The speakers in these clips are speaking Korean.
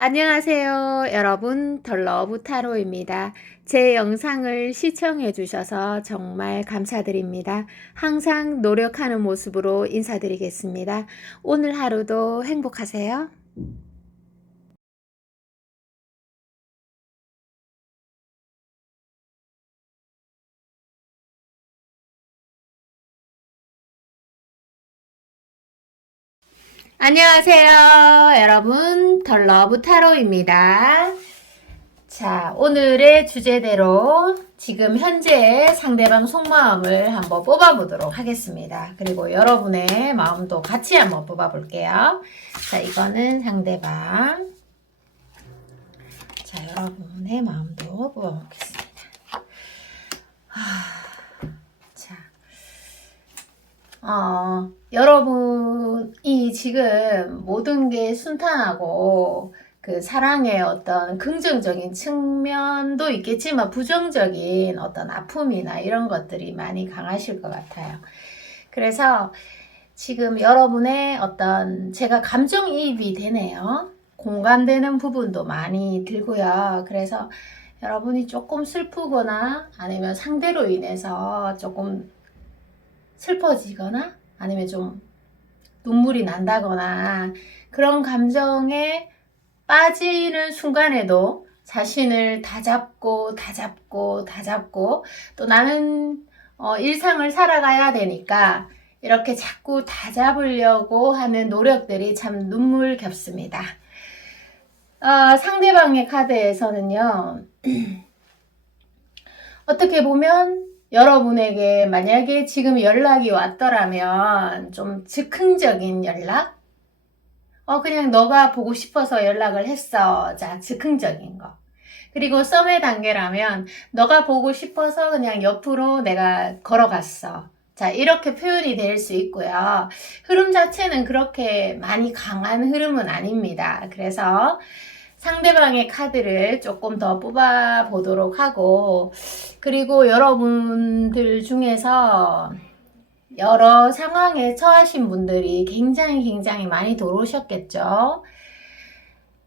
안녕하세요. 여러분, 덜러브 타로입니다. 제 영상을 시청해 주셔서 정말 감사드립니다. 항상 노력하는 모습으로 인사드리겠습니다. 오늘 하루도 행복하세요. 안녕하세요. 여러분, 덜러브 타로입니다. 자, 오늘의 주제대로 지금 현재 상대방 속마음을 한번 뽑아보도록 하겠습니다. 그리고 여러분의 마음도 같이 한번 뽑아볼게요. 자, 이거는 상대방. 자, 여러분의 마음도 뽑아보겠습니다. 자, 여러분이 지금 모든 게 순탄하고 그 사랑의 어떤 긍정적인 측면도 있겠지만 부정적인 어떤 아픔이나 이런 것들이 많이 강하실 것 같아요. 그래서 지금 여러분의 어떤 제가 감정이입이 되네요. 공감되는 부분도 많이 들고요. 그래서 여러분이 조금 슬프거나 아니면 상대로 인해서 조금 슬퍼지거나 아니면 좀 눈물이 난다거나 그런 감정에 빠지는 순간에도 자신을 다잡고 또 나는 일상을 살아가야 되니까 이렇게 자꾸 다잡으려고 하는 노력들이 참 눈물겹습니다. 상대방의 카드에서는요. 어떻게 보면 여러분에게 만약에 지금 연락이 왔더라면 좀 즉흥적인 연락? 그냥 너가 보고 싶어서 연락을 했어. 자, 즉흥적인 거. 그리고 썸의 단계라면 너가 보고 싶어서 그냥 옆으로 내가 걸어갔어. 자, 이렇게 표현이 될 수 있고요. 흐름 자체는 그렇게 많이 강한 흐름은 아닙니다. 그래서 상대방의 카드를 조금 더 뽑아 보도록 하고, 그리고 여러분들 중에서 여러 상황에 처하신 분들이 굉장히 많이 들어오셨겠죠.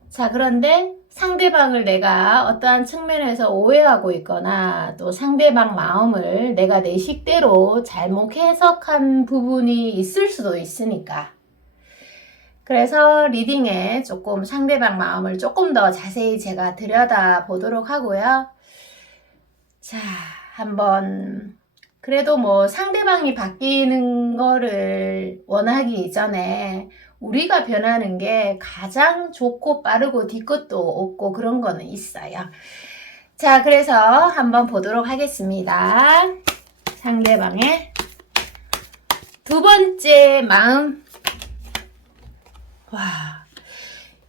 자, 그런데 상대방을 내가 어떠한 측면에서 오해하고 있거나 또 상대방 마음을 내가 내 식대로 잘못 해석한 부분이 있을 수도 있으니까. 그래서 리딩에 조금 상대방 마음을 조금 더 자세히 제가 들여다 보도록 하고요. 자, 한번 그래도 뭐 상대방이 바뀌는 거를 원하기 이전에 우리가 변하는 게 가장 좋고 빠르고 뒤끝도 없고 그런 거는 있어요. 자, 그래서 한번 보도록 하겠습니다. 상대방의 두 번째 마음. 와,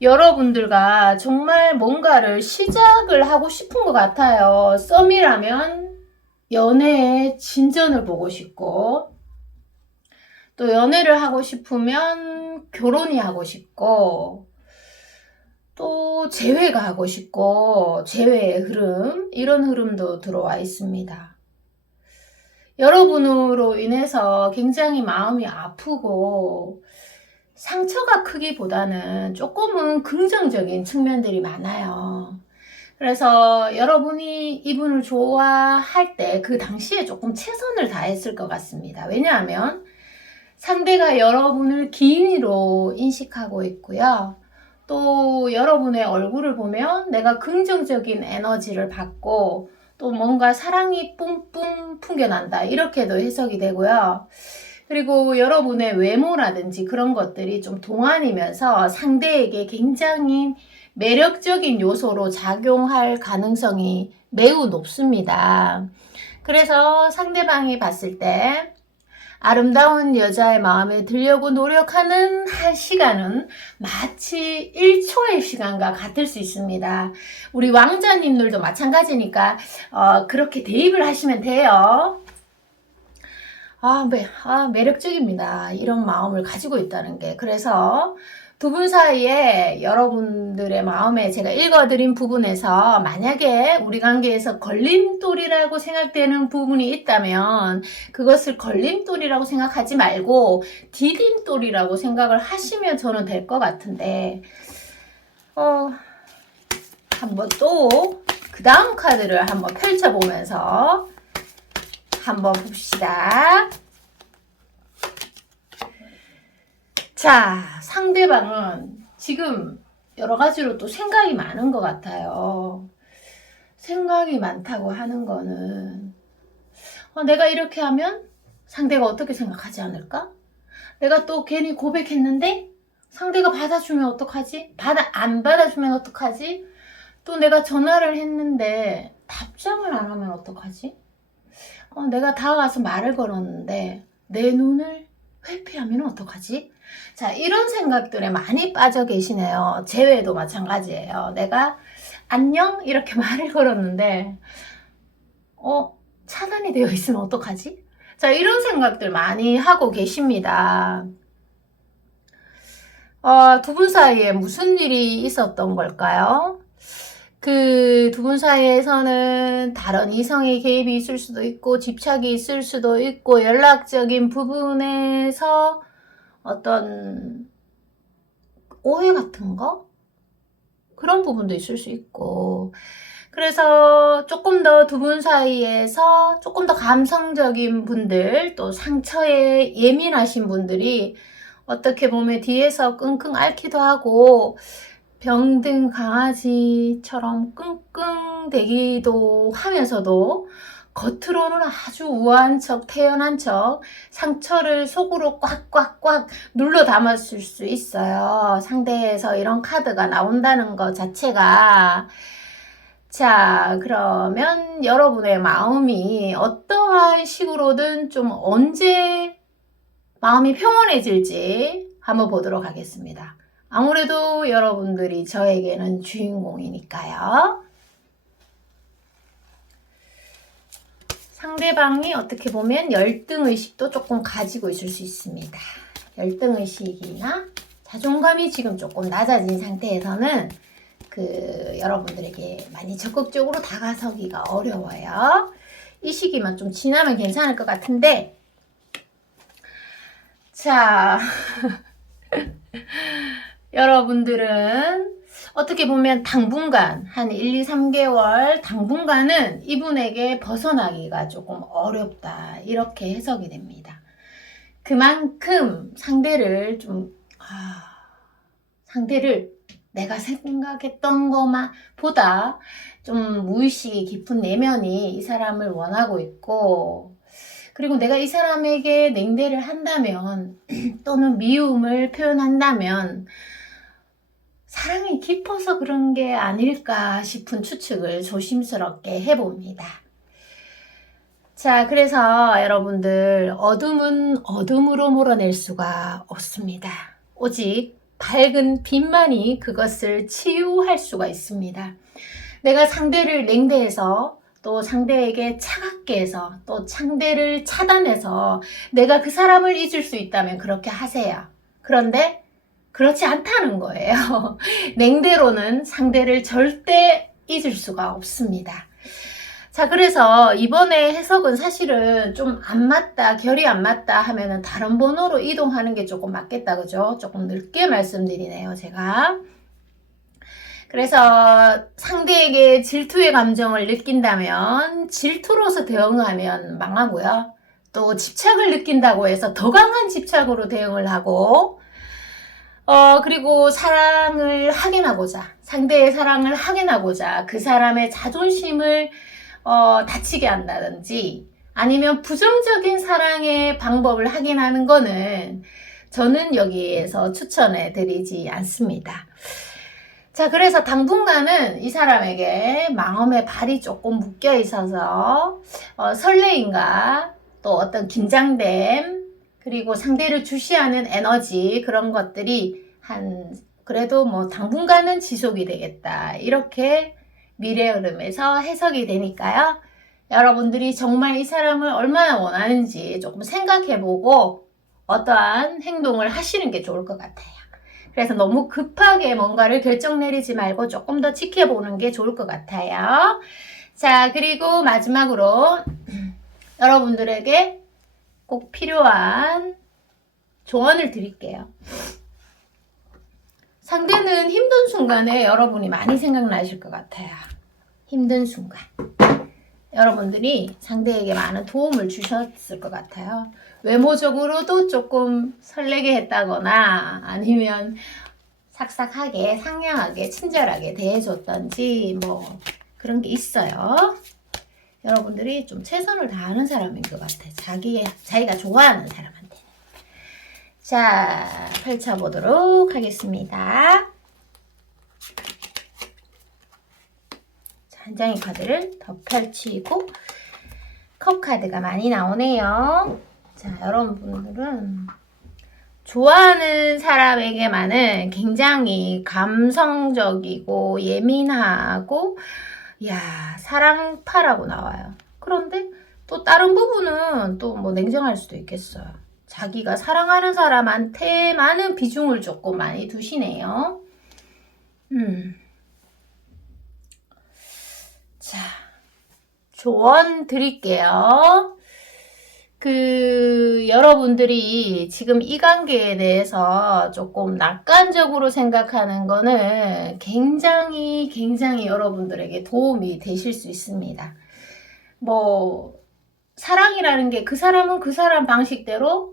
여러분들과 정말 뭔가를 시작을 하고 싶은 것 같아요. 썸이라면 연애의 진전을 보고 싶고, 또 연애를 하고 싶으면 결혼이 하고 싶고, 또 재회가 하고 싶고, 재회의 흐름, 이런 흐름도 들어와 있습니다. 여러분으로 인해서 굉장히 마음이 아프고 상처가 크기보다는 조금은 긍정적인 측면들이 많아요. 그래서 여러분이 이분을 좋아할 때 그 당시에 조금 최선을 다했을 것 같습니다. 왜냐하면 상대가 여러분을 기인으로 인식하고 있고요. 또 여러분의 얼굴을 보면 내가 긍정적인 에너지를 받고 또 뭔가 사랑이 뿜뿜 풍겨난다, 이렇게도 해석이 되고요. 그리고 여러분의 외모라든지 그런 것들이 좀 동안이면서 상대에게 굉장히 매력적인 요소로 작용할 가능성이 매우 높습니다. 그래서 상대방이 봤을 때 아름다운 여자의 마음에 들려고 노력하는 한 시간은 마치 1초의 시간과 같을 수 있습니다. 우리 왕자님들도 마찬가지니까 그렇게 대입을 하시면 돼요. 매력적입니다. 이런 마음을 가지고 있다는 게. 그래서 두 분 사이에 여러분들의 마음에 제가 읽어드린 부분에서 만약에 우리 관계에서 걸림돌이라고 생각되는 부분이 있다면 그것을 걸림돌이라고 생각하지 말고 디딤돌이라고 생각을 하시면 저는 될 것 같은데, 한번 또 그 다음 카드를 한번 펼쳐보면서 한번 봅시다. 자, 상대방은 지금 여러 가지로 또 생각이 많은 것 같아요. 생각이 많다고 하는 거는 내가 이렇게 하면 상대가 어떻게 생각하지 않을까? 내가 또 괜히 고백했는데 상대가 받아주면 어떡하지? 안 받아주면 어떡하지? 또 내가 전화를 했는데 답장을 안 하면 어떡하지? 내가 다가가서 말을 걸었는데 내 눈을 회피하면 어떡하지? 자, 이런 생각들에 많이 빠져 계시네요. 제 외에도 마찬가지예요. 내가 안녕 이렇게 말을 걸었는데 차단이 되어 있으면 어떡하지? 자, 이런 생각들 많이 하고 계십니다. 두 분 사이에 무슨 일이 있었던 걸까요? 그 두 분 사이에서는 다른 이성의 개입이 있을 수도 있고 집착이 있을 수도 있고 연락적인 부분에서 어떤 오해 같은 거? 그런 부분도 있을 수 있고 그래서 조금 더 두 분 사이에서 조금 더 감성적인 분들 또 상처에 예민하신 분들이 어떻게 보면 뒤에서 끙끙 앓기도 하고 병든 강아지처럼 끙끙대기도 하면서도 겉으로는 아주 우아한 척, 태연한 척, 상처를 속으로 꽉꽉꽉 눌러 담았을 수 있어요. 상대에서 이런 카드가 나온다는 것 자체가. 자, 그러면 여러분의 마음이 어떠한 식으로든 좀 언제 마음이 평온해질지 한번 보도록 하겠습니다. 아무래도 여러분들이 저에게는 주인공이니까요. 상대방이 어떻게 보면 열등의식도 조금 가지고 있을 수 있습니다. 열등의식이나 자존감이 지금 조금 낮아진 상태에서는 여러분들에게 많이 적극적으로 다가서기가 어려워요. 이 시기만 좀 지나면 괜찮을 것 같은데 자 여러분들은 어떻게 보면 당분간 한 1, 2, 3개월 당분간은 이분에게 벗어나기가 조금 어렵다 이렇게 해석이 됩니다. 그만큼 상대를 내가 생각했던 것만 보다 좀 무의식이 깊은 내면이 이 사람을 원하고 있고 그리고 내가 이 사람에게 냉대를 한다면 또는 미움을 표현한다면 사랑이 깊어서 그런 게 아닐까 싶은 추측을 조심스럽게 해봅니다. 자, 그래서 여러분들 어둠은 어둠으로 몰아낼 수가 없습니다. 오직 밝은 빛만이 그것을 치유할 수가 있습니다. 내가 상대를 냉대해서 또 상대에게 차갑게 해서 또 상대를 차단해서 내가 그 사람을 잊을 수 있다면 그렇게 하세요. 그런데 그렇지 않다는 거예요. 냉대로는 상대를 절대 잊을 수가 없습니다. 자, 그래서 이번에 해석은 사실은 좀 안 맞다, 결이 안 맞다 하면은 다른 번호로 이동하는 게 조금 맞겠다, 그죠? 조금 늦게 말씀드리네요, 제가. 그래서 상대에게 질투의 감정을 느낀다면 질투로서 대응하면 망하고요. 또 집착을 느낀다고 해서 더 강한 집착으로 대응을 하고 그리고 사랑을 확인하고자 상대의 사랑을 확인하고자 그 사람의 자존심을 다치게 한다든지 아니면 부정적인 사랑의 방법을 확인하는 거는 저는 여기에서 추천해 드리지 않습니다. 자, 그래서 당분간은 이 사람에게 마음의 발이 조금 묶여 있어서 설레임과 또 어떤 긴장됨 그리고 상대를 주시하는 에너지 그런 것들이 그래도 뭐 당분간은 지속이 되겠다 이렇게 미래 흐름에서 해석이 되니까요. 여러분들이 정말 이 사람을 얼마나 원하는지 조금 생각해보고 어떠한 행동을 하시는 게 좋을 것 같아요. 그래서 너무 급하게 뭔가를 결정 내리지 말고 조금 더 지켜보는 게 좋을 것 같아요. 자, 그리고 마지막으로 여러분들에게 꼭 필요한 조언을 드릴게요. 상대는 힘든 순간에 여러분이 많이 생각나실 것 같아요. 힘든 순간. 여러분들이 상대에게 많은 도움을 주셨을 것 같아요. 외모적으로도 조금 설레게 했다거나 아니면 삭삭하게 상냥하게 친절하게 대해줬던지 뭐 그런 게 있어요. 여러분들이 좀 최선을 다하는 사람인 것 같아요. 자기가 좋아하는 사람한테. 자, 펼쳐보도록 하겠습니다. 한 장의 카드를 더 펼치고 컵 카드가 많이 나오네요. 자, 여러분들은 좋아하는 사람에게만은 굉장히 감성적이고 예민하고 사랑파라고 나와요. 그런데 또 다른 부분은 또 뭐 냉정할 수도 있겠어요. 자기가 사랑하는 사람한테 많은 비중을 조금 많이 두시네요. 자, 조언 드릴게요. 여러분들이 지금 이 관계에 대해서 조금 낙관적으로 생각하는 거는 굉장히 여러분들에게 도움이 되실 수 있습니다. 뭐, 사랑이라는 게 그 사람은 그 사람 방식대로,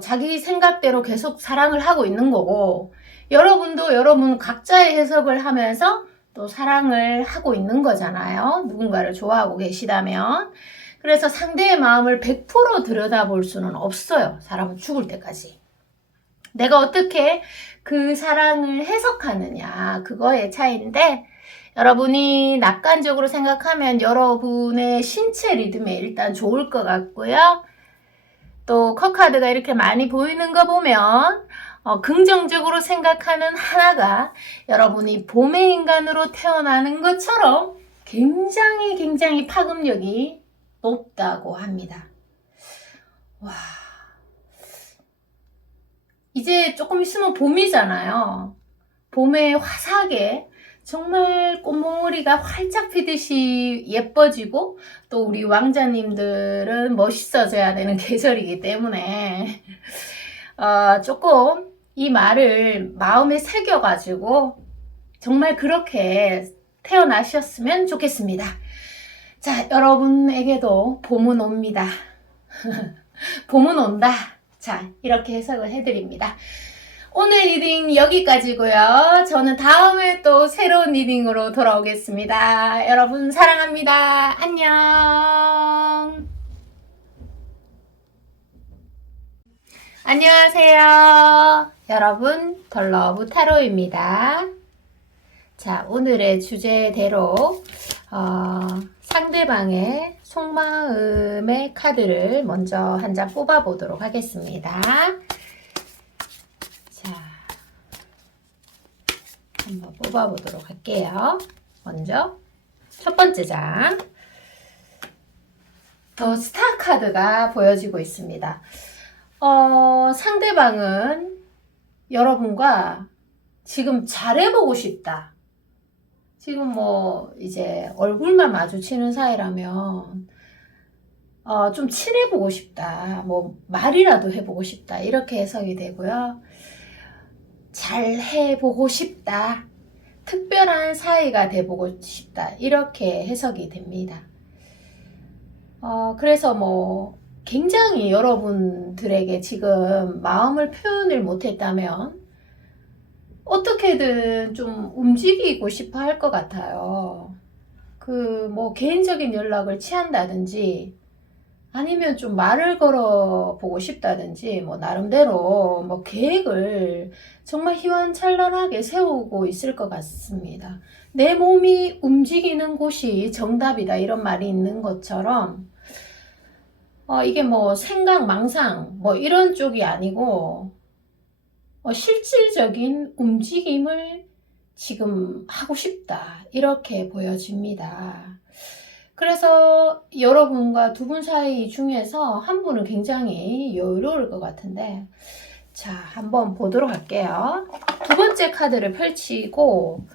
자기 생각대로 계속 사랑을 하고 있는 거고, 여러분도 여러분 각자의 해석을 하면서 또 사랑을 하고 있는 거잖아요. 누군가를 좋아하고 계시다면. 그래서 상대의 마음을 100% 들여다볼 수는 없어요. 사람은 죽을 때까지. 내가 어떻게 그 사랑을 해석하느냐, 그거의 차이인데, 여러분이 낙관적으로 생각하면 여러분의 신체 리듬에 일단 좋을 것 같고요. 또 컵카드가 이렇게 많이 보이는 거 보면 긍정적으로 생각하는 하나가 여러분이 봄의 인간으로 태어나는 것처럼 굉장히 파급력이 높다고 합니다. 와, 이제 조금 있으면 봄이잖아요. 봄에 화사하게 정말 꽃몽우리가 활짝 피듯이 예뻐지고 또 우리 왕자님들은 멋있어져야 되는 계절이기 때문에 조금 이 말을 마음에 새겨가지고 정말 그렇게 태어나셨으면 좋겠습니다. 자, 여러분에게도 봄은 옵니다. 봄은 온다. 자, 이렇게 해석을 해드립니다. 오늘 리딩 여기까지고요. 저는 다음에 또 새로운 리딩으로 돌아오겠습니다. 여러분 사랑합니다. 안녕. 안녕하세요. 여러분 덜러브 타로입니다. 자, 오늘의 주제대로 상대방의 속마음의 카드를 먼저 한 장 뽑아보도록 하겠습니다. 자, 한번 뽑아보도록 할게요. 먼저 첫 번째 장, 더 스타 카드가 보여지고 있습니다. 상대방은 여러분과 지금 잘해보고 싶다. 지금 뭐 이제 얼굴만 마주치는 사이라면 좀 친해보고 싶다. 뭐 말이라도 해보고 싶다. 이렇게 해석이 되고요. 잘해보고 싶다. 특별한 사이가 돼보고 싶다. 이렇게 해석이 됩니다. 그래서 뭐 굉장히 여러분들에게 지금 마음을 표현을 못했다면 어떻게든 좀 움직이고 싶어 할 것 같아요. 뭐 개인적인 연락을 취한다든지 아니면 좀 말을 걸어 보고 싶다든지 뭐 나름대로 뭐 계획을 정말 희원찬란하게 세우고 있을 것 같습니다. 내 몸이 움직이는 곳이 정답이다 이런 말이 있는 것처럼 이게 뭐 생각 망상 뭐 이런 쪽이 아니고 실질적인 움직임을 지금 하고 싶다 이렇게 보여집니다. 그래서 여러분과 두 분 사이 중에서 한 분은 굉장히 여유로울 것 같은데, 자, 한번 보도록 할게요. 두 번째 카드를 펼치고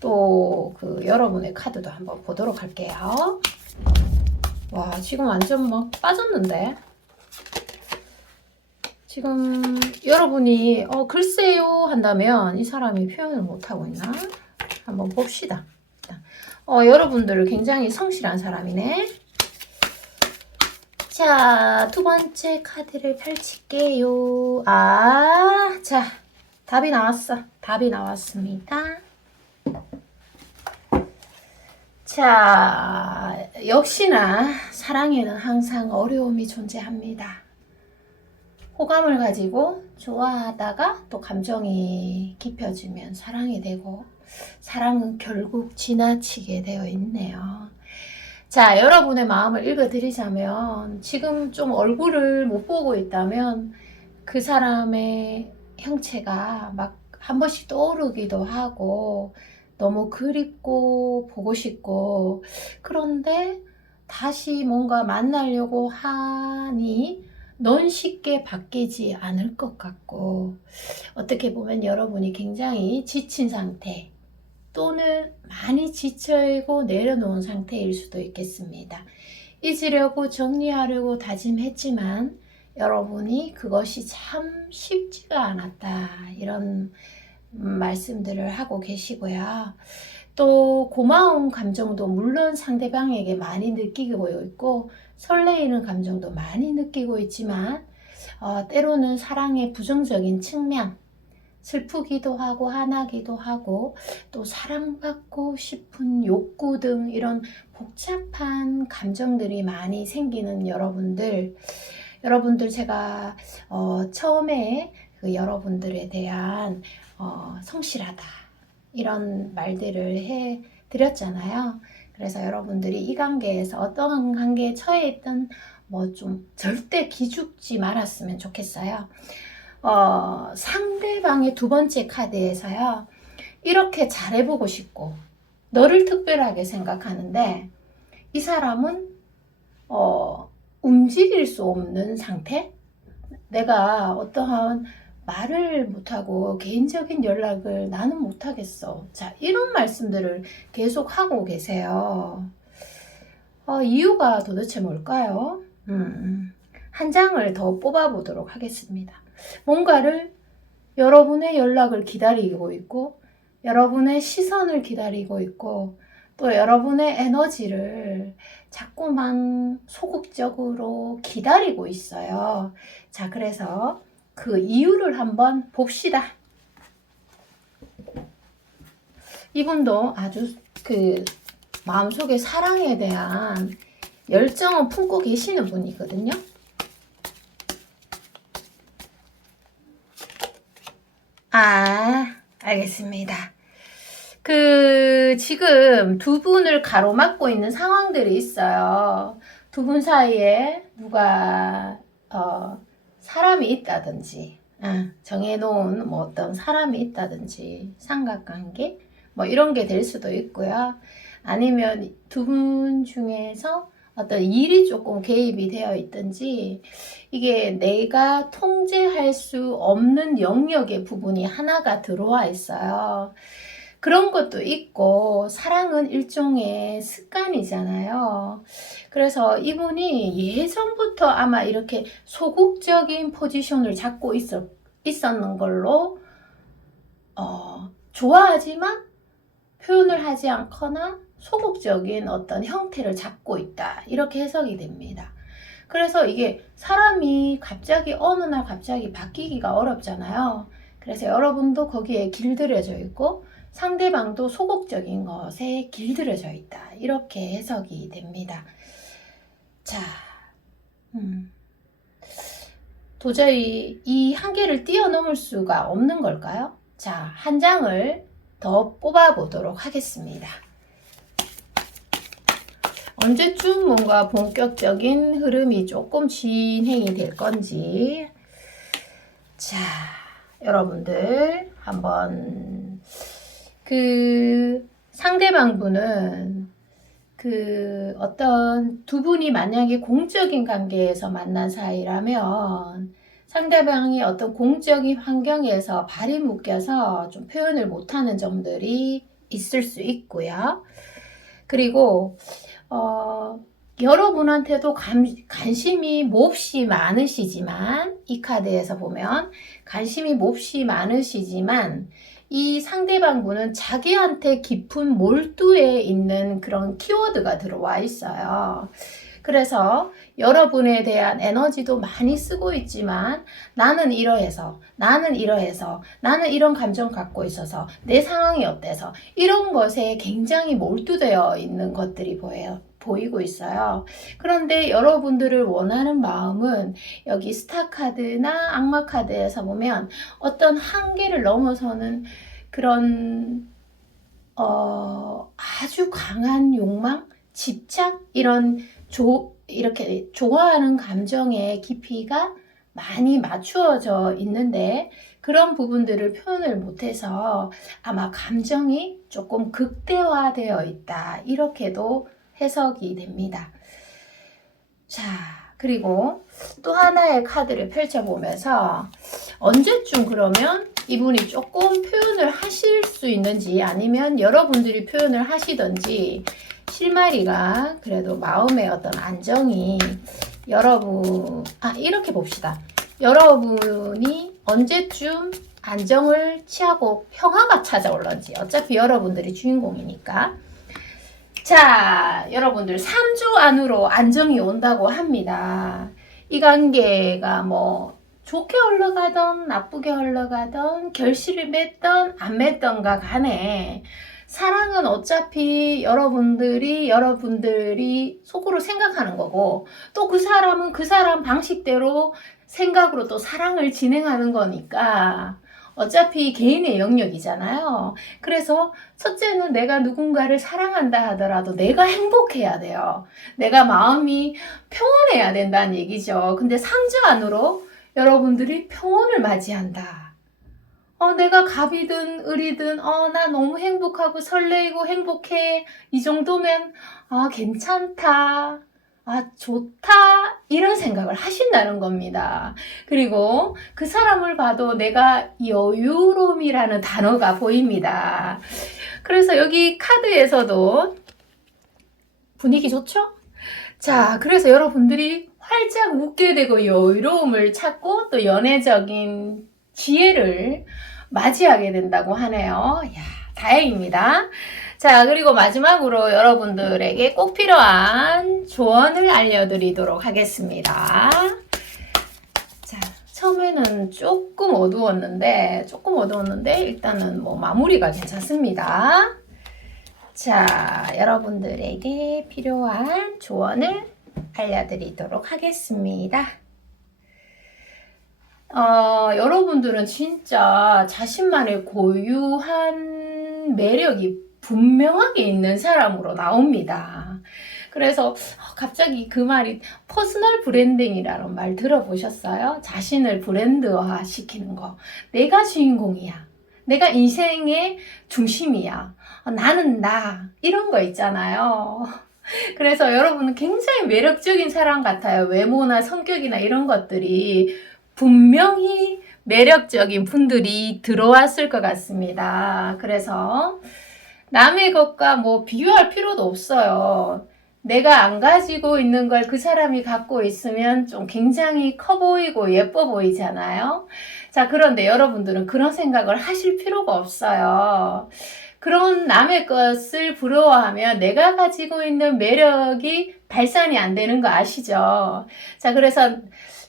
또 여러분의 카드도 한번 보도록 할게요. 와, 지금 완전 막 빠졌는데. 지금 여러분이 글쎄요 한다면 이 사람이 표현을 못하고 있나? 한번 봅시다. 여러분들 굉장히 성실한 사람이네. 자, 두 번째 카드를 펼칠게요. 자, 답이 나왔어. 답이 나왔습니다. 자, 역시나 사랑에는 항상 어려움이 존재합니다. 호감을 가지고 좋아하다가 또 감정이 깊어지면 사랑이 되고, 사랑은 결국 지나치게 되어 있네요. 자, 여러분의 마음을 읽어드리자면, 지금 좀 얼굴을 못 보고 있다면 그 사람의 형체가 막 한 번씩 떠오르기도 하고 너무 그립고 보고 싶고, 그런데 다시 뭔가 만나려고 하니 넌 쉽게 바뀌지 않을 것 같고, 어떻게 보면 여러분이 굉장히 지친 상태 또는 많이 지쳐있고 내려놓은 상태일 수도 있겠습니다. 잊으려고 정리하려고 다짐했지만 여러분이 그것이 참 쉽지가 않았다, 이런 말씀들을 하고 계시고요. 또 고마운 감정도 물론 상대방에게 많이 느끼고 있고 설레이는 감정도 많이 느끼고 있지만 때로는 사랑의 부정적인 측면, 슬프기도 하고 화나기도 하고 또 사랑받고 싶은 욕구 등 이런 복잡한 감정들이 많이 생기는 여러분들 제가 처음에 그 여러분들에 대한 성실하다 이런 말들을 해 드렸잖아요. 그래서 여러분들이 이 관계에서 어떤 관계에 처해 있던 뭐 좀 절대 기죽지 말았으면 좋겠어요. 상대방의 두 번째 카드에서요, 이렇게 잘해보고 싶고 너를 특별하게 생각하는데 이 사람은 움직일 수 없는 상태? 내가 어떠한 말을 못하고 개인적인 연락을 나는 못하겠어. 자, 이런 말씀들을 계속 하고 계세요. 이유가 도대체 뭘까요? 한 장을 더 뽑아보도록 하겠습니다. 뭔가를 여러분의 연락을 기다리고 있고 여러분의 시선을 기다리고 있고 또 여러분의 에너지를 자꾸만 소극적으로 기다리고 있어요. 자, 그래서 그 이유를 한번 봅시다. 이분도 아주 그 마음속에 사랑에 대한 열정을 품고 계시는 분이거든요. 알겠습니다. 지금 두 분을 가로막고 있는 상황들이 있어요. 두 분 사이에 누가 사람이 있다든지, 정해놓은 뭐 어떤 사람이 있다든지, 삼각관계 뭐 이런 게 될 수도 있고요. 아니면 두 분 중에서 어떤 일이 조금 개입이 되어 있든지, 이게 내가 통제할 수 없는 영역의 부분이 하나가 들어와 있어요. 그런 것도 있고, 사랑은 일종의 습관이잖아요. 그래서 이분이 예전부터 아마 이렇게 소극적인 포지션을 잡고 있었는 걸로, 좋아하지만 표현을 하지 않거나 소극적인 어떤 형태를 잡고 있다, 이렇게 해석이 됩니다. 그래서 이게 사람이 갑자기 어느 날 갑자기 바뀌기가 어렵잖아요. 그래서 여러분도 거기에 길들여져 있고 상대방도 소극적인 것에 길들여져 있다, 이렇게 해석이 됩니다. 자, 도저히 이 한계를 뛰어넘을 수가 없는 걸까요? 자, 한 장을 더 뽑아보도록 하겠습니다. 언제쯤 뭔가 본격적인 흐름이 조금 진행이 될 건지. 자, 여러분들 한번 상대방 분은 어떤 두 분이 만약에 공적인 관계에서 만난 사이라면 상대방이 어떤 공적인 환경에서 발이 묶여서 좀 표현을 못하는 점들이 있을 수 있고요. 그리고 여러분한테도 관심이 몹시 많으시지만, 이 카드에서 보면 관심이 몹시 많으시지만 이 상대방 분은 자기한테 깊은 몰두에 있는 그런 키워드가 들어와 있어요. 그래서 여러분에 대한 에너지도 많이 쓰고 있지만 나는 이러해서, 나는 이러해서, 나는 이런 감정 갖고 있어서, 내 상황이 어때서, 이런 것에 굉장히 몰두되어 있는 것들이 보이고 있어요. 그런데 여러분들을 원하는 마음은 여기 스타 카드나 악마 카드에서 보면 어떤 한계를 넘어서는 그런 아주 강한 욕망, 집착, 이렇게 좋아하는 감정의 깊이가 많이 맞추어져 있는데 그런 부분들을 표현을 못해서 아마 감정이 조금 극대화되어 있다. 이렇게도 해석이 됩니다. 자, 그리고 또 하나의 카드를 펼쳐보면서 언제쯤 그러면 이분이 조금 표현을 하실 수 있는지 아니면 여러분들이 표현을 하시든지 실마리가 그래도 마음의 어떤 안정이 이렇게 봅시다. 여러분이 언제쯤 안정을 취하고 평화가 찾아올런지 어차피 여러분들이 주인공이니까 자, 여러분들 3주 안으로 안정이 온다고 합니다. 이 관계가 뭐 좋게 흘러가던 나쁘게 흘러가던 결실을 맺던 안 맺던가 간에 사랑은 어차피 여러분들이 속으로 생각하는 거고 또 그 사람은 그 사람 방식대로 생각으로 또 사랑을 진행하는 거니까 어차피 개인의 영역이잖아요. 그래서 첫째는 내가 누군가를 사랑한다 하더라도 내가 행복해야 돼요. 내가 마음이 평온해야 된다는 얘기죠. 근데 3주 안으로 여러분들이 평온을 맞이한다. 내가 갑이든 을이든 나 너무 행복하고 설레이고 행복해. 이 정도면 괜찮다. 좋다. 이런 생각을 하신다는 겁니다. 그리고 그 사람을 봐도 내가 여유로움이라는 단어가 보입니다. 그래서 여기 카드에서도 분위기 좋죠? 자, 그래서 여러분들이 활짝 웃게 되고 여유로움을 찾고 또 연애적인 기회를 맞이하게 된다고 하네요. 이야, 다행입니다. 자, 그리고 마지막으로 여러분들에게 꼭 필요한 조언을 알려드리도록 하겠습니다. 자, 처음에는 조금 어두웠는데 일단은 뭐 마무리가 괜찮습니다. 자, 여러분들에게 필요한 조언을 알려드리도록 하겠습니다. 여러분들은 진짜 자신만의 고유한 매력이 분명하게 있는 사람으로 나옵니다. 그래서 갑자기 그 말이 퍼스널 브랜딩이라는 말 들어보셨어요? 자신을 브랜드화 시키는 거. 내가 주인공이야. 내가 인생의 중심이야. 나는 나. 이런 거 있잖아요. 그래서 여러분은 굉장히 매력적인 사람 같아요. 외모나 성격이나 이런 것들이 분명히 매력적인 분들이 들어왔을 것 같습니다. 그래서 남의 것과 뭐 비교할 필요도 없어요. 내가 안 가지고 있는 걸 그 사람이 갖고 있으면 좀 굉장히 커 보이고 예뻐 보이잖아요. 자, 그런데 여러분들은 그런 생각을 하실 필요가 없어요. 그런 남의 것을 부러워하면 내가 가지고 있는 매력이 발산이 안 되는 거 아시죠? 자, 그래서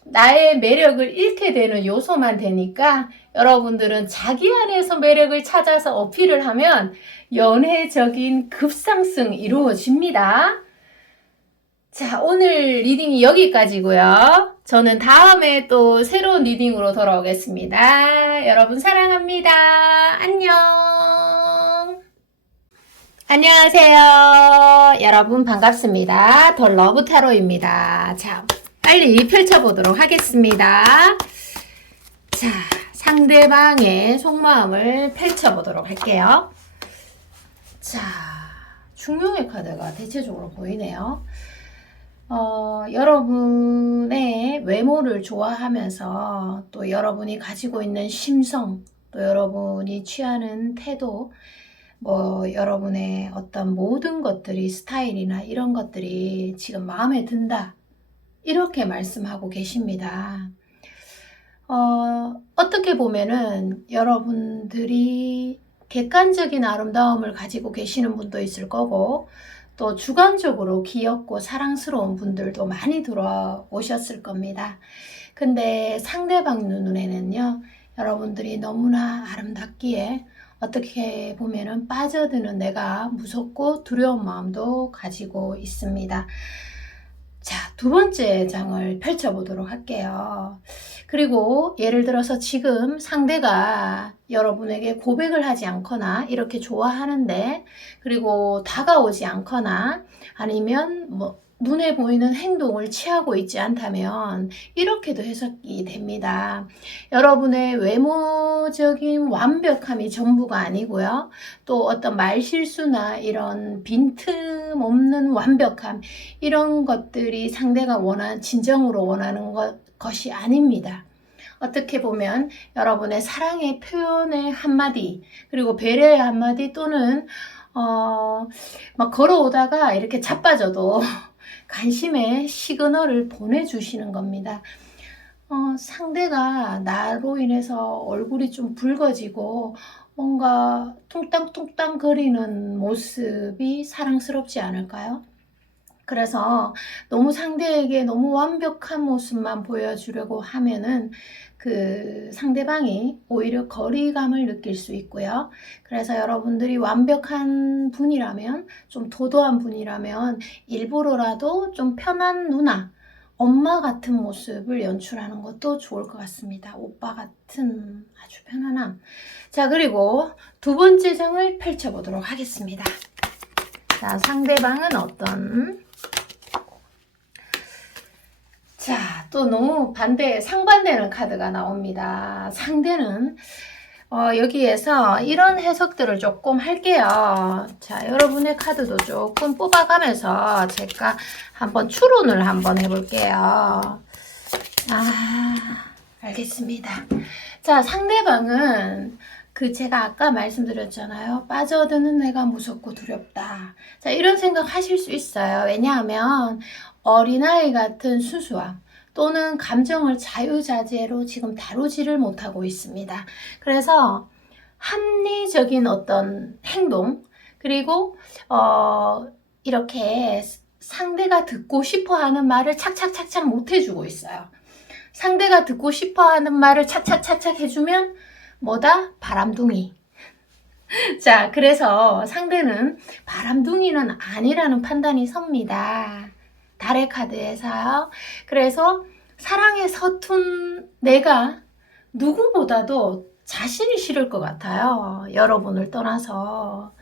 나의 매력을 잃게 되는 요소만 되니까 여러분들은 자기 안에서 매력을 찾아서 어필을 하면 연애적인 급상승 이루어집니다. 자, 오늘 리딩이 여기까지고요. 저는 다음에 또 새로운 리딩으로 돌아오겠습니다. 여러분 사랑합니다. 안녕. 안녕하세요. 여러분 반갑습니다. 더 러브 타로입니다. 자, 빨리 펼쳐보도록 하겠습니다. 자, 상대방의 속마음을 펼쳐보도록 할게요. 자, 중용의 카드가 대체적으로 보이네요. 여러분의 외모를 좋아하면서 또 여러분이 가지고 있는 심성, 또 여러분이 취하는 태도, 뭐 여러분의 어떤 모든 것들이 스타일이나 이런 것들이 지금 마음에 든다. 이렇게 말씀하고 계십니다. 어떻게 보면은 여러분들이 객관적인 아름다움을 가지고 계시는 분도 있을 거고 또 주관적으로 귀엽고 사랑스러운 분들도 많이 들어오셨을 겁니다. 근데 상대방 눈에는요, 여러분들이 너무나 아름답기에 어떻게 보면은 빠져드는 내가 무섭고 두려운 마음도 가지고 있습니다. 자, 두 번째 장을 펼쳐보도록 할게요. 그리고 예를 들어서 지금 상대가 여러분에게 고백을 하지 않거나 이렇게 좋아하는데 그리고 다가오지 않거나 아니면 뭐 눈에 보이는 행동을 취하고 있지 않다면 이렇게도 해석이 됩니다. 여러분의 외모적인 완벽함이 전부가 아니고요. 또 어떤 말실수나 이런 빈틈없는 완벽함 이런 것들이 상대가 진정으로 원하는 것이 아닙니다. 어떻게 보면 여러분의 사랑의 표현의 한마디 그리고 배려의 한마디 또는 막 걸어오다가 이렇게 자빠져도 관심의 시그널을 보내주시는 겁니다. 상대가 나로 인해서 얼굴이 좀 붉어지고 뭔가 뚱땅뚱땅 거리는 모습이 사랑스럽지 않을까요? 그래서 너무 상대에게 너무 완벽한 모습만 보여주려고 하면은 그 상대방이 오히려 거리감을 느낄 수 있고요. 그래서 여러분들이 완벽한 분이라면, 좀 도도한 분이라면 일부러라도 좀 편한 누나, 엄마 같은 모습을 연출하는 것도 좋을 것 같습니다. 오빠 같은 아주 편안함. 자, 그리고 두 번째 장을 펼쳐보도록 하겠습니다. 자, 상대방은 어떤 자, 또 너무 상반되는 카드가 나옵니다. 상대는, 여기에서 이런 해석들을 조금 할게요. 자, 여러분의 카드도 조금 뽑아가면서 제가 한번 추론을 한번 해볼게요. 알겠습니다. 자, 상대방은 제가 아까 말씀드렸잖아요. 빠져드는 내가 무섭고 두렵다. 자, 이런 생각 하실 수 있어요. 왜냐하면 어린아이 같은 순수함 또는 감정을 자유자재로 지금 다루지를 못하고 있습니다. 그래서 합리적인 어떤 행동 그리고 이렇게 상대가 듣고 싶어하는 말을 착착착착 못 해주고 있어요. 상대가 듣고 싶어하는 말을 착착착착 해주면 뭐다? 바람둥이. 자, 그래서 상대는 바람둥이는 아니라는 판단이 섭니다. 달의 카드에서요. 그래서 사랑에 서툰 내가 누구보다도 자신이 싫을 것 같아요. 여러분을 떠나서.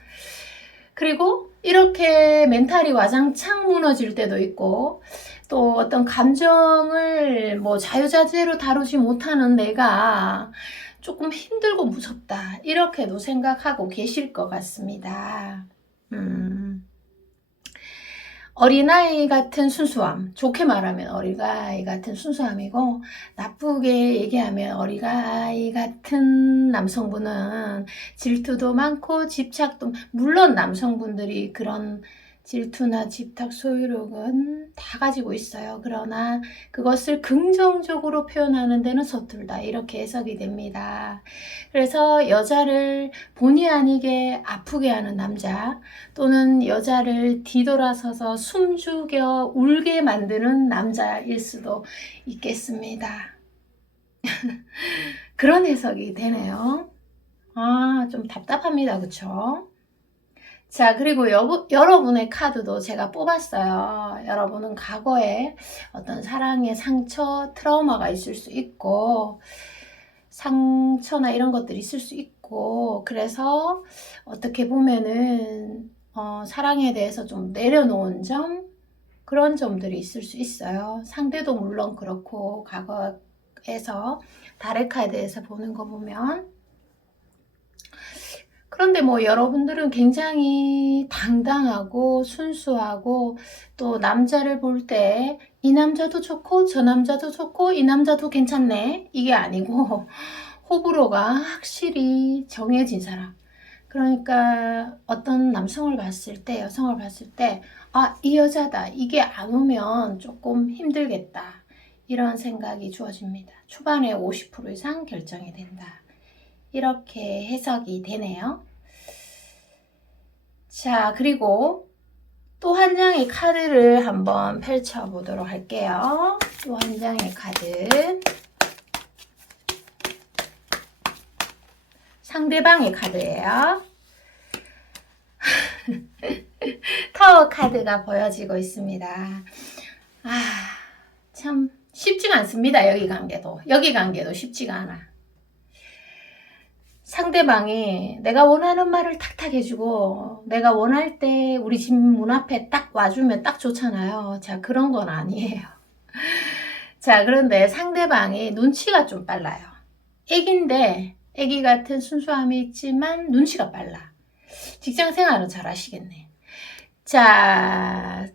그리고 이렇게 멘탈이 와장창 무너질 때도 있고 또 어떤 감정을 뭐 자유자재로 다루지 못하는 내가 조금 힘들고 무섭다 이렇게도 생각하고 계실 것 같습니다. 어린아이 같은 순수함, 좋게 말하면 어린아이 같은 순수함이고 나쁘게 얘기하면 어린아이 같은 남성분은 질투도 많고 집착도, 물론 남성분들이 그런 질투나 집착, 소유욕은 다 가지고 있어요. 그러나 그것을 긍정적으로 표현하는 데는 서툴다. 이렇게 해석이 됩니다. 그래서 여자를 본의 아니게 아프게 하는 남자 또는 여자를 뒤돌아서서 숨죽여 울게 만드는 남자일 수도 있겠습니다. 그런 해석이 되네요. 좀 답답합니다. 그쵸? 자, 그리고 여러분의 카드도 제가 뽑았어요. 여러분은 과거에 어떤 사랑의 상처, 트라우마가 있을 수 있고 상처나 이런 것들이 있을 수 있고 그래서 어떻게 보면은 사랑에 대해서 좀 내려놓은 점 그런 점들이 있을 수 있어요. 상대도 물론 그렇고 과거에서 달의 카드에서 보는 거 보면 그런데 뭐 여러분들은 굉장히 당당하고 순수하고 또 남자를 볼 때 이 남자도 좋고 저 남자도 좋고 이 남자도 괜찮네 이게 아니고 호불호가 확실히 정해진 사람 그러니까 어떤 남성을 봤을 때, 여성을 봤을 때, 아, 이 여자다. 이게 안 오면 조금 힘들겠다. 이런 생각이 주어집니다. 초반에 50% 이상 결정이 된다. 이렇게 해석이 되네요. 자, 그리고 또 한 장의 카드를 한번 펼쳐보도록 할게요. 또 한 장의 카드. 상대방의 카드예요. 타워 카드가 보여지고 있습니다. 아, 참 쉽지가 않습니다. 여기 관계도 쉽지가 않아. 상대방이 내가 원하는 말을 탁탁 해주고 내가 원할 때 우리 집 문 앞에 딱 와주면 딱 좋잖아요. 자, 그런 건 아니에요. 자, 그런데 상대방이 눈치가 좀 빨라요. 애기인데 애기 같은 순수함이 있지만 눈치가 빨라. 직장 생활은 잘 하시겠네. 자,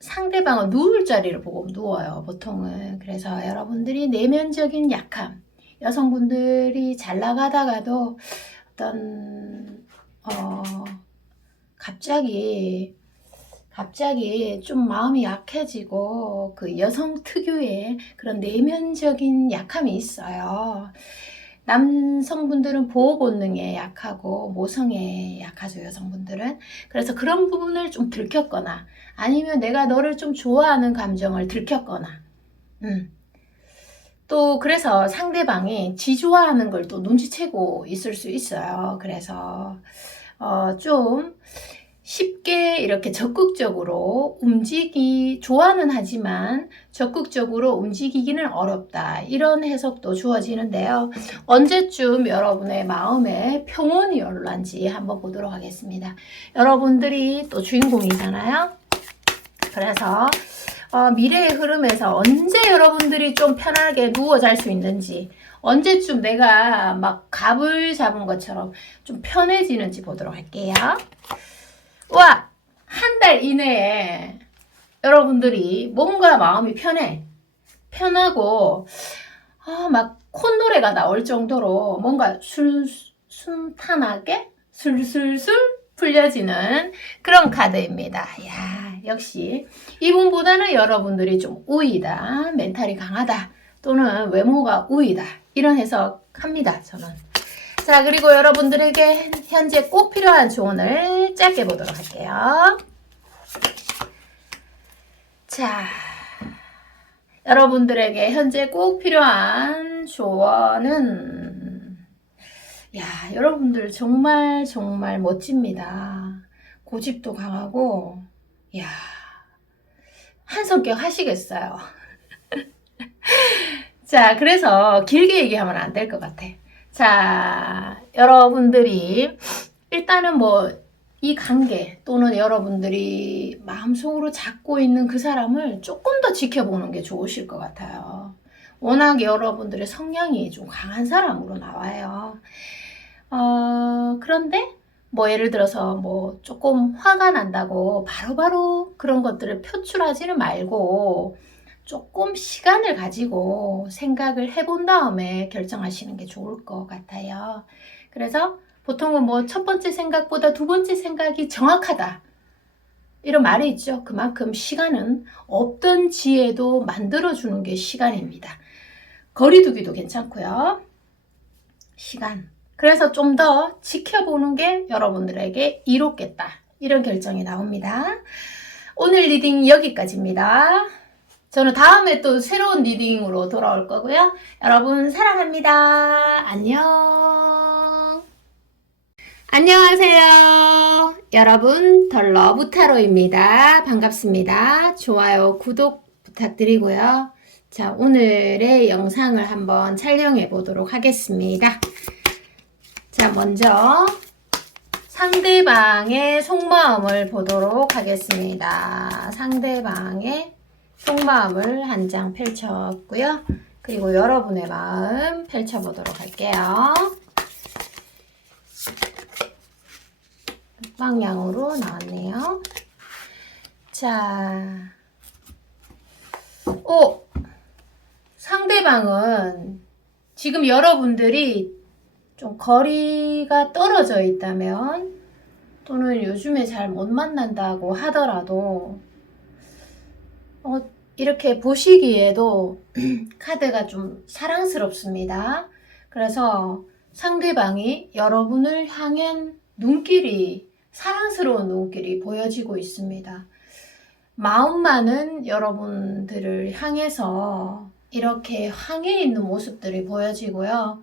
상대방은 누울 자리를 보고 누워요, 보통은. 그래서 여러분들이 내면적인 약함, 여성분들이 잘 나가다가도 어떤 갑자기 좀 마음이 약해지고 그 여성 특유의 그런 내면적인 약함이 있어요. 남성분들은 보호 본능에 약하고 모성에 약하죠, 여성분들은. 그래서 그런 부분을 좀 들켰거나 아니면 내가 너를 좀 좋아하는 감정을 들켰거나 또 그래서 상대방이 지 좋아하는 걸 또 눈치채고 있을 수 있어요. 그래서 좀 쉽게 이렇게 적극적으로 좋아는 하지만 적극적으로 움직이기는 어렵다. 이런 해석도 주어지는데요. 언제쯤 여러분의 마음에 평온이 올란지 한번 보도록 하겠습니다. 여러분들이 또 주인공이잖아요. 그래서 미래의 흐름에서 언제 여러분들이 좀 편하게 누워 잘 수 있는지, 언제쯤 내가 막 갑을 잡은 것처럼 좀 편해지는지 보도록 할게요. 와, 한 달 이내에 여러분들이 뭔가 마음이 편하고 막 콧노래가 나올 정도로 뭔가 순탄하게 술술술 풀려지는 그런 카드입니다. 야, 역시 이분보다는 여러분들이 좀 우위다, 멘탈이 강하다, 또는 외모가 우위다, 이런 해석합니다, 저는. 자, 그리고 여러분들에게 현재 꼭 필요한 조언을 짧게 보도록 할게요. 자, 여러분들에게 현재 꼭 필요한 조언은, 야, 여러분들 정말 멋집니다. 고집도 강하고, 야, 한 성격 하시겠어요. 자, 그래서 길게 얘기하면 안 될 것 같아. 자, 여러분들이 일단은 이 관계 또는 여러분들이 마음속으로 잡고 있는 그 사람을 조금 더 지켜보는 게 좋으실 것 같아요. 워낙 여러분들의 성향이 좀 강한 사람으로 나와요. 그런데 예를 들어서 조금 화가 난다고 바로바로 그런 것들을 표출하지는 말고 조금 시간을 가지고 생각을 해본 다음에 결정하시는 게 좋을 것 같아요. 그래서 보통은 첫 번째 생각보다 두 번째 생각이 정확하다, 이런 말이 있죠. 그만큼 시간은 없던 지혜도 만들어주는 게 시간입니다. 거리두기도 괜찮고요. 시간. 그래서 좀 더 지켜보는 게 여러분들에게 이롭겠다, 이런 결정이 나옵니다. 오늘 리딩 여기까지입니다. 저는 다음에 또 새로운 리딩으로 돌아올 거고요. 여러분 사랑합니다. 안녕. 안녕하세요. 여러분, 더 러브타로입니다. 반갑습니다. 좋아요, 구독 부탁드리고요. 자, 오늘의 영상을 한번 촬영해 보도록 하겠습니다. 자, 먼저 상대방의 속마음을 보도록 하겠습니다. 상대방의 속마음을 한 장 펼쳤고요. 그리고 여러분의 마음 펼쳐보도록 할게요. 방향으로 나왔네요. 자, 상대방은 지금 여러분들이 좀 거리가 떨어져 있다면 또는 요즘에 잘 못 만난다고 하더라도 이렇게 보시기에도 카드가 좀 사랑스럽습니다. 그래서 상대방이 여러분을 향한 눈길이 사랑스러운 눈길이 보여지고 있습니다. 마음만은 여러분들을 향해서 이렇게 향해 있는 모습들이 보여지고요.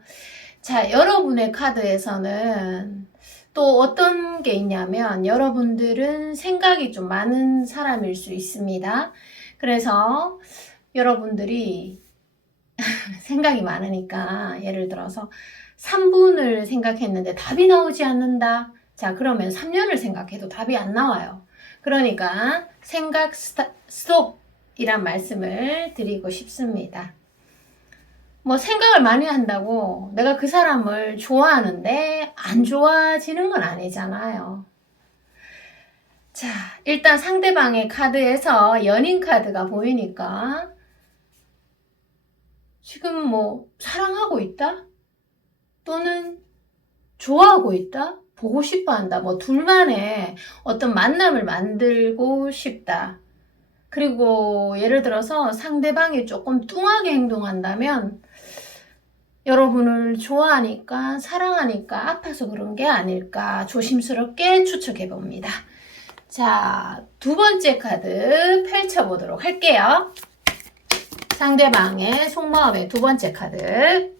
자, 여러분의 카드에서는 또 어떤 게 있냐면 여러분들은 생각이 좀 많은 사람일 수 있습니다. 그래서 여러분들이 생각이 많으니까 예를 들어서 3분을 생각했는데 답이 나오지 않는다. 자, 그러면 3년을 생각해도 답이 안 나와요. 그러니까 생각 스톱이란 말씀을 드리고 싶습니다. 뭐 생각을 많이 한다고 내가 그 사람을 좋아하는데 안 좋아지는 건 아니잖아요. 자, 일단 상대방의 카드에서 연인 카드가 보이니까 지금 뭐 사랑하고 있다? 또는 좋아하고 있다? 보고 싶어 한다. 뭐 둘만의 어떤 만남을 만들고 싶다. 그리고 예를 들어서 상대방이 조금 뚱하게 행동한다면 여러분을 좋아하니까 사랑하니까 아파서 그런 게 아닐까 조심스럽게 추측해 봅니다. 자, 두 번째 카드 펼쳐보도록 할게요. 상대방의 속마음의 두 번째 카드.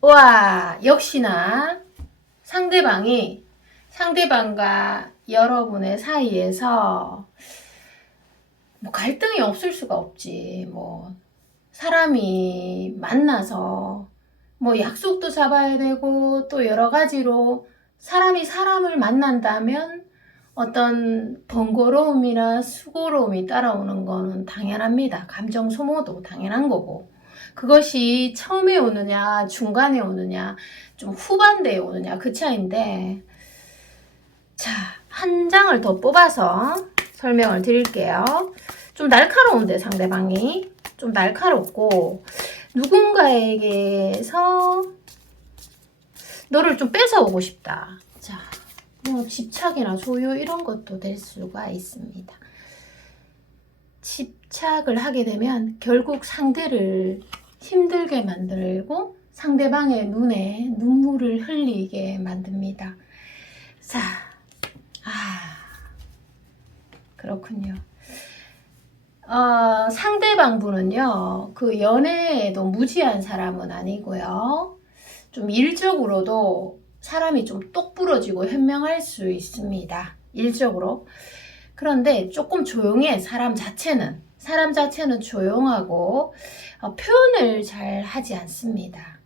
와, 역시나 상대방과 여러분의 사이에서 뭐 갈등이 없을 수가 없지. 뭐 사람이 만나서 뭐 약속도 잡아야 되고 또 여러 가지로 사람이 사람을 만난다면 어떤 번거로움이나 수고로움이 따라오는 거는 당연합니다. 감정 소모도 당연한 거고 그것이 처음에 오느냐 중간에 오느냐 좀 후반대에 오느냐 그 차이인데 자, 한 장을 더 뽑아서 설명을 드릴게요. 좀 날카로운데 상대방이 좀 날카롭고 누군가에게서 너를 좀 뺏어오고 싶다. 자, 뭐 집착이나 소유 이런 것도 될 수가 있습니다. 집착을 하게 되면 결국 상대를 힘들게 만들고 상대방의 눈에 눈물을 흘리게 만듭니다. 자, 그렇군요. 상대방 분은요, 그 연애에도 무지한 사람은 아니고요. 좀 일적으로도 사람이 좀 똑부러지고 현명할 수 있습니다. 일적으로. 그런데 조금 조용해, 사람 자체는 조용하고 표현을 잘 하지 않습니다.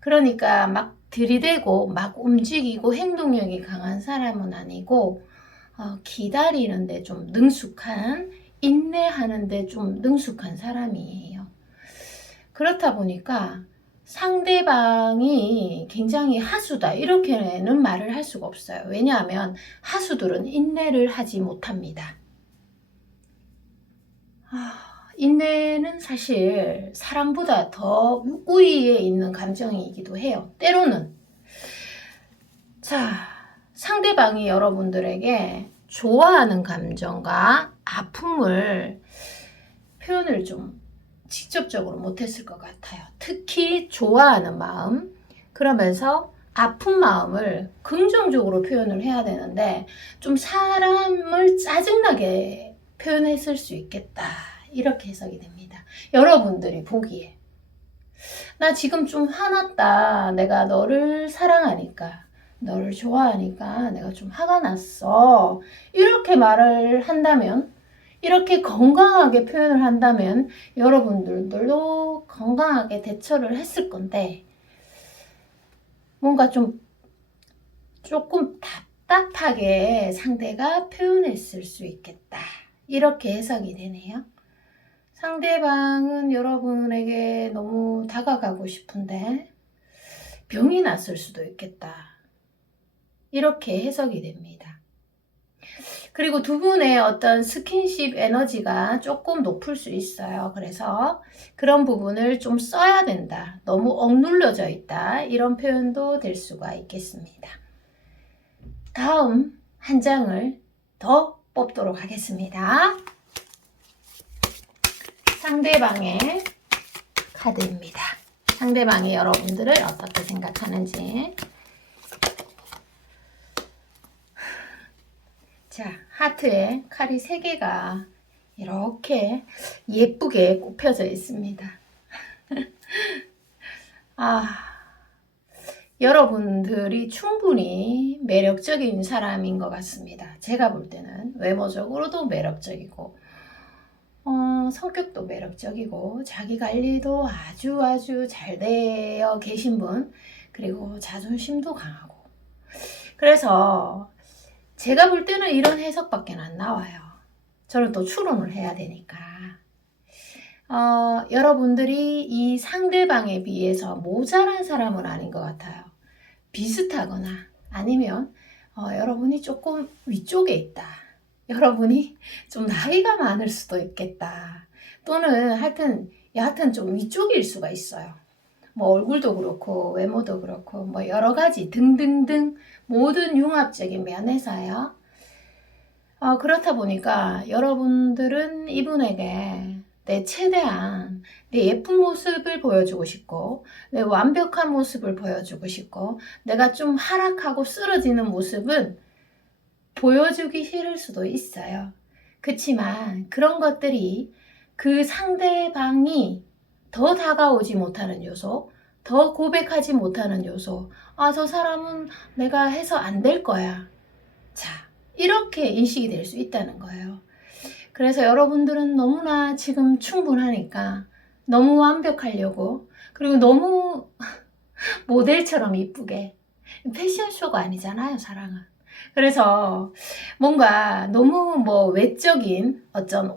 그러니까 막 들이대고 막 움직이고 행동력이 강한 사람은 아니고 기다리는데 좀 능숙한, 인내하는데 좀 능숙한 사람이에요. 그렇다 보니까 상대방이 굉장히 하수다 이렇게는 말을 할 수가 없어요. 왜냐하면 하수들은 인내를 하지 못합니다. 인내는 사실 사랑보다 더 우위에 있는 감정이기도 해요. 때로는. 자, 상대방이 여러분들에게 좋아하는 감정과 아픔을 표현을 좀 직접적으로 못했을 것 같아요. 특히 좋아하는 마음, 그러면서 아픈 마음을 긍정적으로 표현을 해야 되는데 좀 사람을 짜증나게 표현했을 수 있겠다. 이렇게 해석이 됩니다. 여러분들이 보기에 나 지금 좀 화났다. 내가 너를 사랑하니까 너를 좋아하니까 내가 좀 화가 났어. 이렇게 말을 한다면 이렇게 건강하게 표현을 한다면 여러분들도 건강하게 대처를 했을 건데 뭔가 조금 답답하게 상대가 표현했을 수 있겠다. 이렇게 해석이 되네요. 상대방은 여러분에게 너무 다가가고 싶은데 병이 났을 수도 있겠다. 이렇게 해석이 됩니다. 그리고 두 분의 어떤 스킨십 에너지가 조금 높을 수 있어요. 그래서 그런 부분을 좀 써야 된다. 너무 억눌러져 있다. 이런 표현도 될 수가 있겠습니다. 다음 한 장을 더 뽑도록 하겠습니다. 상대방의 카드입니다. 상대방이 여러분들을 어떻게 생각하는지. 자, 하트에 칼이 3개가 이렇게 예쁘게 꼽혀져 있습니다. 여러분들이 충분히 매력적인 사람인 것 같습니다. 제가 볼 때는 외모적으로도 매력적이고 성격도 매력적이고 자기 관리도 아주 잘 되어 계신 분, 그리고 자존심도 강하고. 그래서 제가 볼 때는 이런 해석밖에 안 나와요. 저는 또 추론을 해야 되니까. 여러분들이 이 상대방에 비해서 모자란 사람은 아닌 것 같아요. 비슷하거나 아니면 여러분이 조금 위쪽에 있다. 여러분이 좀 나이가 많을 수도 있겠다. 또는 여하튼 좀 위쪽일 수가 있어요. 뭐 얼굴도 그렇고 외모도 그렇고 뭐 여러 가지 등등등 모든 융합적인 면에서요. 그렇다 보니까 여러분들은 이분에게 내 최대한 내 예쁜 모습을 보여주고 싶고 내 완벽한 모습을 보여주고 싶고 내가 좀 하락하고 쓰러지는 모습은 보여주기 싫을 수도 있어요. 그렇지만 그런 것들이 그 상대방이 더 다가오지 못하는 요소, 더 고백하지 못하는 요소, 저 사람은 내가 해서 안 될 거야. 자, 이렇게 인식이 될 수 있다는 거예요. 그래서 여러분들은 너무나 지금 충분하니까 너무 완벽하려고, 그리고 너무 모델처럼 이쁘게, 패션쇼가 아니잖아요, 사랑은. 그래서 뭔가 너무 뭐 외적인 어떤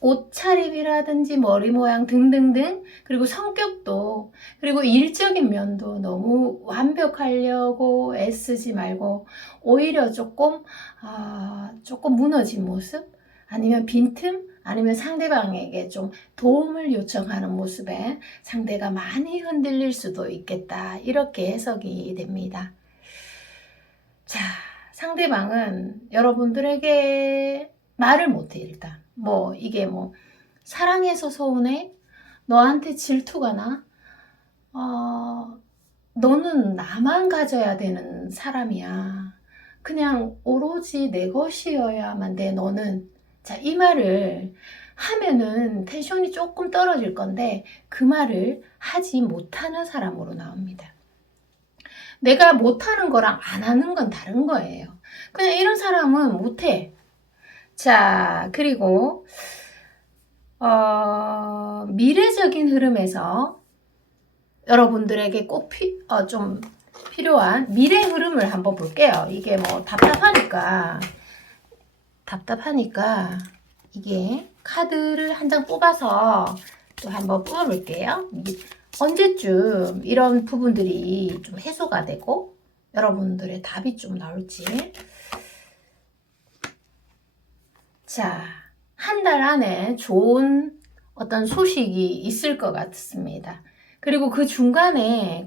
옷차림이라든지 머리 모양 등등등, 그리고 성격도, 그리고 일적인 면도 너무 완벽하려고 애쓰지 말고 오히려 조금 무너진 모습, 아니면 빈틈, 아니면 상대방에게 좀 도움을 요청하는 모습에 상대가 많이 흔들릴 수도 있겠다. 이렇게 해석이 됩니다. 자, 상대방은 여러분들에게 말을 못해. 일단 뭐 이게 뭐 사랑해서 서운해? 너한테 질투가 나? 너는 나만 가져야 되는 사람이야. 그냥 오로지 내 것이어야만 돼, 너는. 자, 이 말을 하면은 텐션이 조금 떨어질 건데 그 말을 하지 못하는 사람으로 나옵니다. 내가 못하는 거랑 안 하는 건 다른 거예요. 그냥 이런 사람은 못해. 자, 그리고 미래적인 흐름에서 여러분들에게 꼭 좀 필요한 미래 흐름을 한번 볼게요. 이게 뭐 답답하니까 이게 카드를 한 장 뽑아서 또 한번 뽑아볼게요. 언제쯤 이런 부분들이 좀 해소가 되고 여러분들의 답이 좀 나올지. 자, 한 달 안에 좋은 어떤 소식이 있을 것 같습니다. 그리고 그 중간에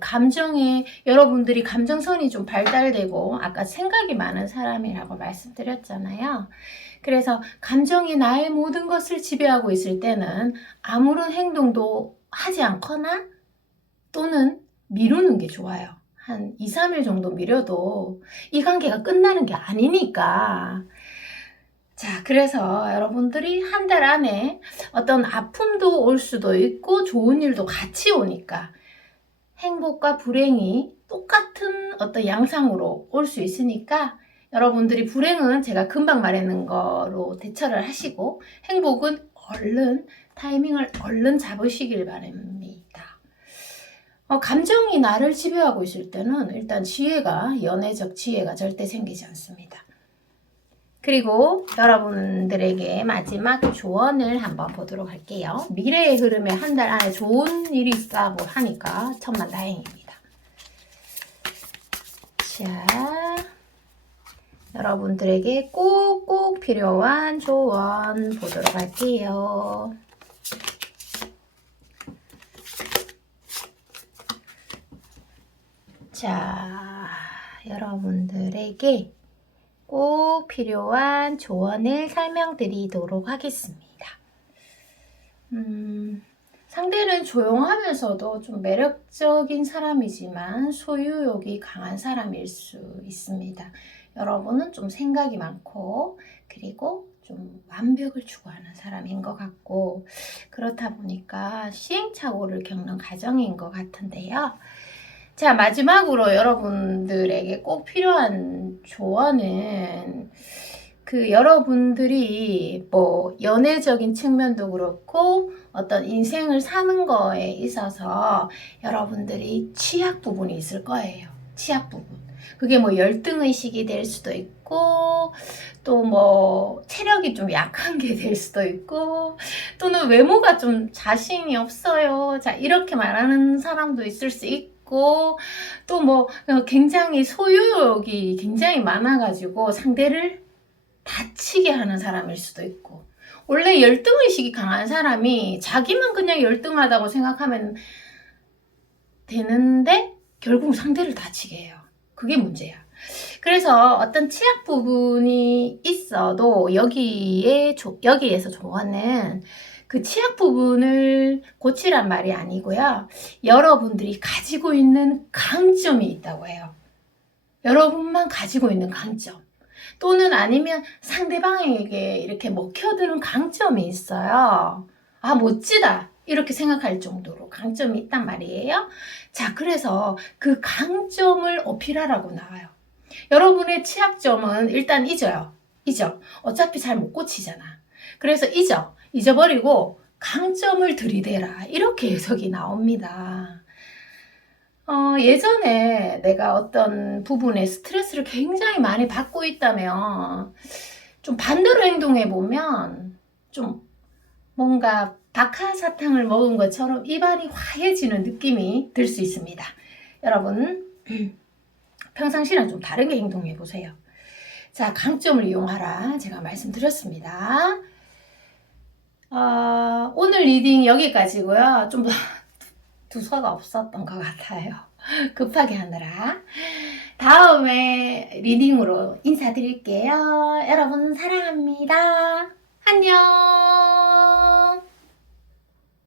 여러분들이 감정선이 좀 발달되고, 아까 생각이 많은 사람이라고 말씀드렸잖아요. 그래서 감정이 나의 모든 것을 지배하고 있을 때는 아무런 행동도 하지 않거나 또는 미루는 게 좋아요. 한 2, 3일 정도 미뤄도 이 관계가 끝나는 게 아니니까. 자, 그래서 여러분들이 한 달 안에 어떤 아픔도 올 수도 있고 좋은 일도 같이 오니까 행복과 불행이 똑같은 어떤 양상으로 올 수 있으니까 여러분들이 불행은 제가 금방 말하는 거로 대처를 하시고 행복은 타이밍을 얼른 잡으시길 바랍니다. 감정이 나를 지배하고 있을 때는 일단 연애적 지혜가 절대 생기지 않습니다. 그리고 여러분들에게 마지막 조언을 한번 보도록 할게요. 미래의 흐름에 한 달 안에 좋은 일이 있다고 하니까 천만다행입니다. 자, 여러분들에게 꼭꼭 필요한 조언 보도록 할게요. 자, 여러분들에게 꼭 필요한 조언을 설명드리도록 하겠습니다. 상대는 조용하면서도 좀 매력적인 사람이지만 소유욕이 강한 사람일 수 있습니다. 여러분은 좀 생각이 많고 그리고 좀 완벽을 추구하는 사람인 것 같고 그렇다 보니까 시행착오를 겪는 가정인 것 같은데요. 자, 마지막으로 여러분들에게 꼭 필요한 조언은 여러분들이 뭐 연애적인 측면도 그렇고 어떤 인생을 사는 거에 있어서 여러분들이 취약 부분이 있을 거예요. 취약 부분. 그게 뭐 열등의식이 될 수도 있고 또 뭐 체력이 좀 약한 게 될 수도 있고 또는 외모가 좀 자신이 없어요. 자, 이렇게 말하는 사람도 있을 수 있고 또 뭐 굉장히 소유욕이 굉장히 많아가지고 상대를 다치게 하는 사람일 수도 있고 원래 열등의식이 강한 사람이 자기만 그냥 열등하다고 생각하면 되는데 결국 상대를 다치게 해요. 그게 문제야. 그래서 어떤 취약 부분이 있어도 여기에서 조언은 그 취약 부분을 고치란 말이 아니고요. 여러분들이 가지고 있는 강점이 있다고 해요. 여러분만 가지고 있는 강점. 또는 아니면 상대방에게 이렇게 먹혀드는 강점이 있어요. 아, 멋지다. 이렇게 생각할 정도로 강점이 있단 말이에요. 자, 그래서 그 강점을 어필하라고 나와요. 여러분의 취약점은 일단 잊어요. 어차피 잘 못 고치잖아. 그래서 잊어버리고 강점을 들이대라. 이렇게 해석이 나옵니다. 예전에 내가 어떤 부분에 스트레스를 굉장히 많이 받고 있다면 좀 반대로 행동해보면 좀 뭔가 박하사탕을 먹은 것처럼 입안이 화해지는 느낌이 들 수 있습니다. 여러분 평상시랑 좀 다르게 행동해보세요. 자, 강점을 이용하라 제가 말씀드렸습니다. 오늘 리딩 여기까지고요. 좀 두서가 없었던 것 같아요. 급하게 하느라. 다음에 리딩으로 인사드릴게요. 여러분 사랑합니다. 안녕.